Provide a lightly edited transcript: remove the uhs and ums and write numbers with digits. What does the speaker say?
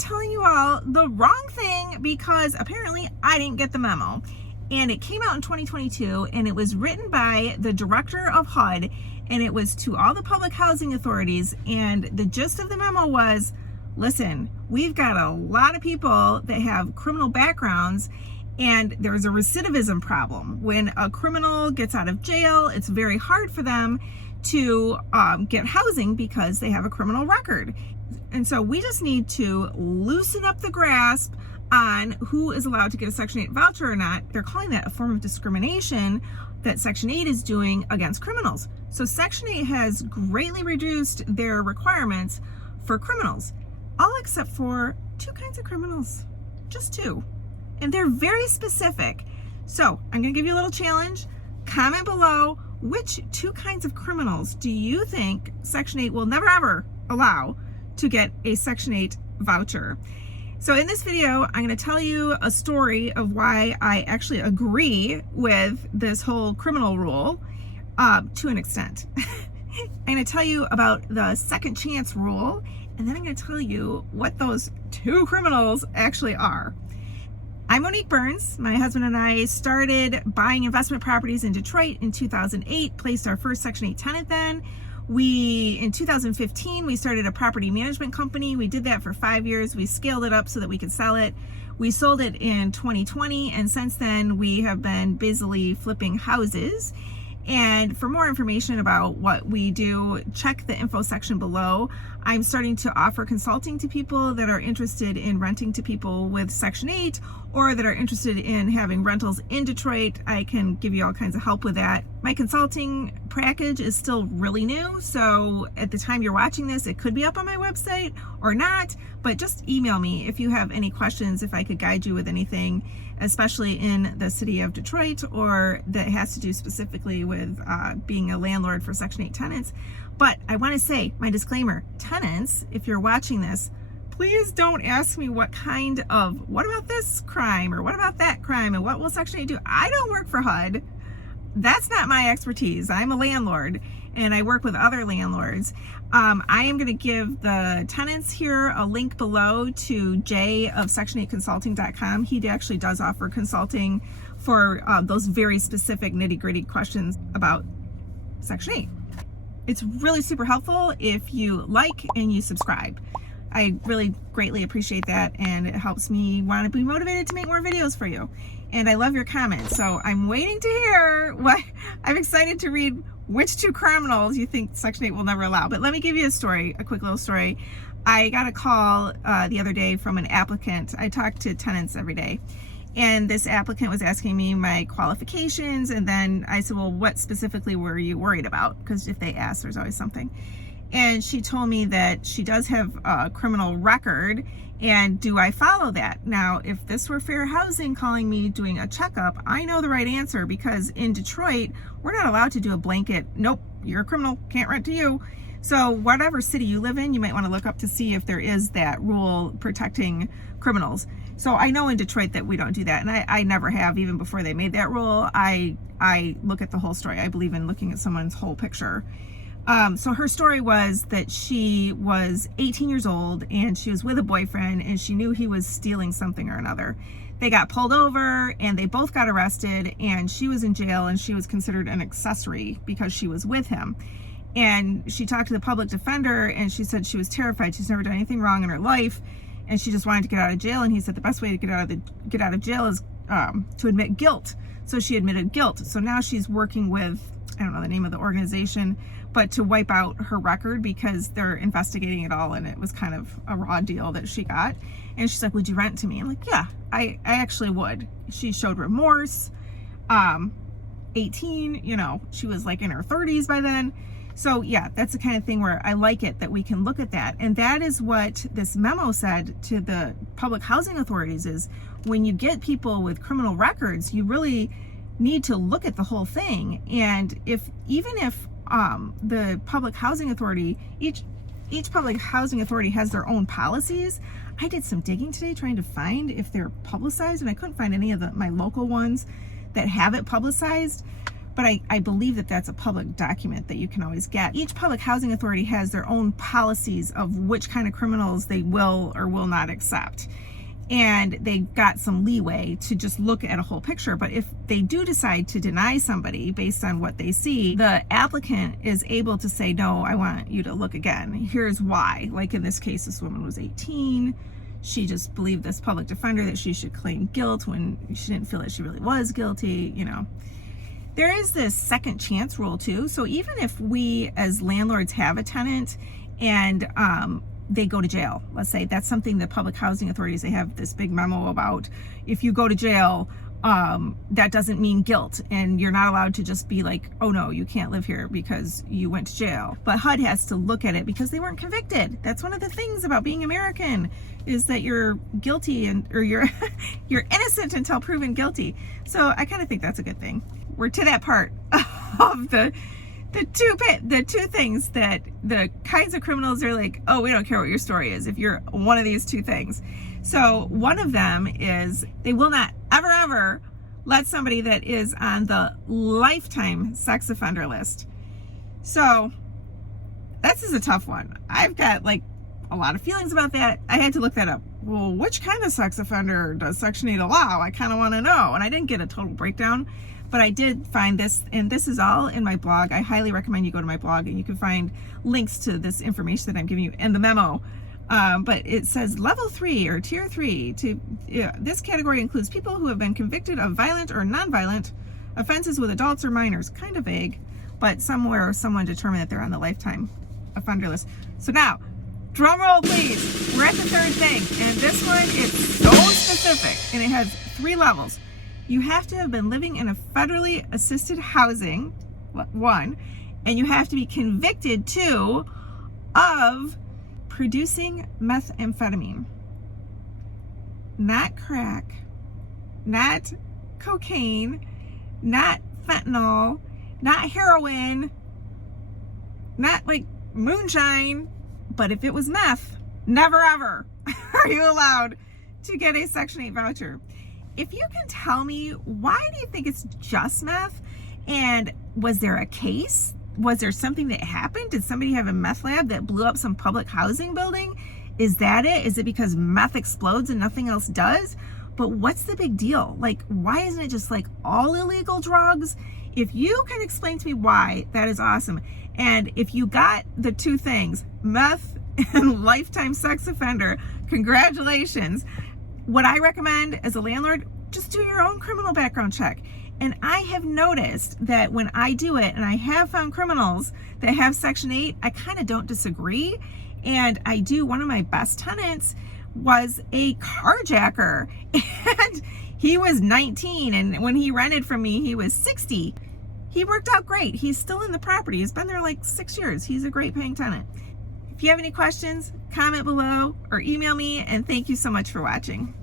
telling you all the wrong thing because apparently I didn't get the memo. And it came out in 2022 and it was written by the director of HUD and it was to all the public housing authorities. And the gist of the memo was, listen, we've got a lot of people that have criminal backgrounds and there's a recidivism problem. When a criminal gets out of jail, it's very hard for them to get housing because they have a criminal record. And so we just need to loosen up the grasp on who is allowed to get a Section 8 voucher or not. They're calling that a form of discrimination that Section 8 is doing against criminals. So Section 8 has greatly reduced their requirements for criminals, all except for 2 kinds of criminals, just 2. And they're very specific. So I'm gonna give you a little challenge. Comment below, which 2 kinds of criminals do you think Section 8 will never ever allow to get a Section 8 voucher? So in this video, I'm going to tell you a story of why I actually agree with this whole criminal rule to an extent. I'm going to tell you about the second chance rule, and then I'm going to tell you what those 2 criminals actually are. I'm Monique Burns. My husband and I started buying investment properties in Detroit in 2008, placed our first Section 8 tenant then. In 2015, we started a property management company. We did that for 5 years. We scaled it up so that we could sell it. We sold it in 2020, and since then we have been busily flipping houses. And for more information about what we do, check the info section below. I'm starting to offer consulting to people that are interested in renting to people with Section 8 or that are interested in having rentals in Detroit. I can give you all kinds of help with that. My consulting package is still really new, so at the time you're watching this, it could be up on my website or not, but just email me if you have any questions, if I could guide you with anything, especially in the city of Detroit or that has to do specifically with being a landlord for Section 8 tenants. But I want to say, my disclaimer, tenants, if you're watching this, please don't ask me what about this crime or what about that crime and what will Section 8 do? I don't work for HUD. That's not my expertise. I'm a landlord and I work with other landlords. I am going to give the tenants here a link below to Jay of section8consulting.com. He actually does offer consulting for those very specific nitty-gritty questions about Section 8. It's really super helpful if you like and you subscribe. I really greatly appreciate that, and it helps me want to be motivated to make more videos for you. And I love your comments, so I'm waiting to hear I'm excited to read which 2 criminals you think Section 8 will never allow. But let me give you a story, a quick little story. I got a call the other day from an applicant. I talk to tenants every day. And this applicant was asking me my qualifications, and then I said, well, what specifically were you worried about? Because if they ask, there's always something. And she told me that she does have a criminal record, and do I follow that? Now, if this were fair housing calling me doing a checkup, I know the right answer, because in Detroit, we're not allowed to do a blanket, nope, you're a criminal, can't rent to you. So whatever city you live in, you might want to look up to see if there is that rule protecting criminals. So I know in Detroit that we don't do that, and I never have, even before they made that rule. I look at the whole story. I believe in looking at someone's whole picture. So her story was that she was 18 years old and she was with a boyfriend and she knew he was stealing something or another. They got pulled over and they both got arrested, and she was in jail and she was considered an accessory because she was with him. And she talked to the public defender and she said she was terrified. She's never done anything wrong in her life and she just wanted to get out of jail. And he said the best way to get out of jail is to admit guilt. So she admitted guilt. So now she's working with, I don't know the name of the organization, but to wipe out her record because they're investigating it all, and it was kind of a raw deal that she got. And she's like, would you rent to me? I'm like, yeah, I actually would. She showed remorse. 18, you know, she was like in her 30s by then. So yeah, that's the kind of thing where I like it that we can look at that. And that is what this memo said to the public housing authorities is when you get people with criminal records, you really need to look at the whole thing. And even if the public housing authority, each public housing authority has their own policies. I did some digging today trying to find if they're publicized, and I couldn't find any of my local ones that have it publicized. But but I believe that that's a public document that you can always get. Each public housing authority has their own policies of which kind of criminals they will or will not accept. And they've got some leeway to just look at a whole picture. But if they do decide to deny somebody based on what they see, the applicant is able to say, no, I want you to look again. Here's why. Like in this case, this woman was 18. She just believed this public defender that she should claim guilt when she didn't feel that she really was guilty, you know. There is this second chance rule too. So even if we as landlords have a tenant and they go to jail, let's say that's something that public housing authorities, they have this big memo about, if you go to jail, that doesn't mean guilt, and you're not allowed to just be like, oh no, you can't live here because you went to jail. But HUD has to look at it because they weren't convicted. That's one of the things about being American, is that you're guilty or you're innocent until proven guilty. So I kind of think that's a good thing. We're to that part of the two things that the kinds of criminals are like, oh, we don't care what your story is if you're one of these two things. So one of them is they will not ever let somebody that is on the lifetime sex offender list. So this is a tough one. I've got like a lot of feelings about that. I had to look that up. Well, which kind of sex offender does Section 8 allow? I kind of want to know. And I didn't get a total breakdown, but I did find this, and this is all in my blog. I highly recommend you go to my blog and you can find links to this information that I'm giving you in the memo. But it says level 3 or tier 3 this category includes people who have been convicted of violent or non-violent offenses with adults or minors. Kind of vague, but somewhere someone determined that they're on the lifetime offender list. So now, drum roll please. We're at the third thing, and this one is so specific, and it has 3 levels. You have to have been living in a federally assisted housing, 1, and you have to be convicted 2 of producing methamphetamine. Not crack, not cocaine, not fentanyl, not heroin, not like moonshine, but if it was meth, never ever are you allowed to get a Section 8 voucher. If you can tell me, why do you think it's just meth? And was there a case? Was there something that happened? Did somebody have a meth lab that blew up some public housing building? Is that it? Is it because meth explodes and nothing else does? But what's the big deal? Like, why isn't it just like all illegal drugs? If you can explain to me why, that is awesome. And if you got the 2 things, meth and lifetime sex offender, congratulations. What I recommend as a landlord, just do your own criminal background check. And I have noticed that when I do it, and I have found criminals that have Section 8, I kind of don't disagree. And I do, one of my best tenants was a carjacker, and he was 19, and when he rented from me, he was 60. He worked out great. He's still in the property. He's been there like 6 years. He's a great paying tenant. If you have any questions, comment below or email me, and thank you so much for watching.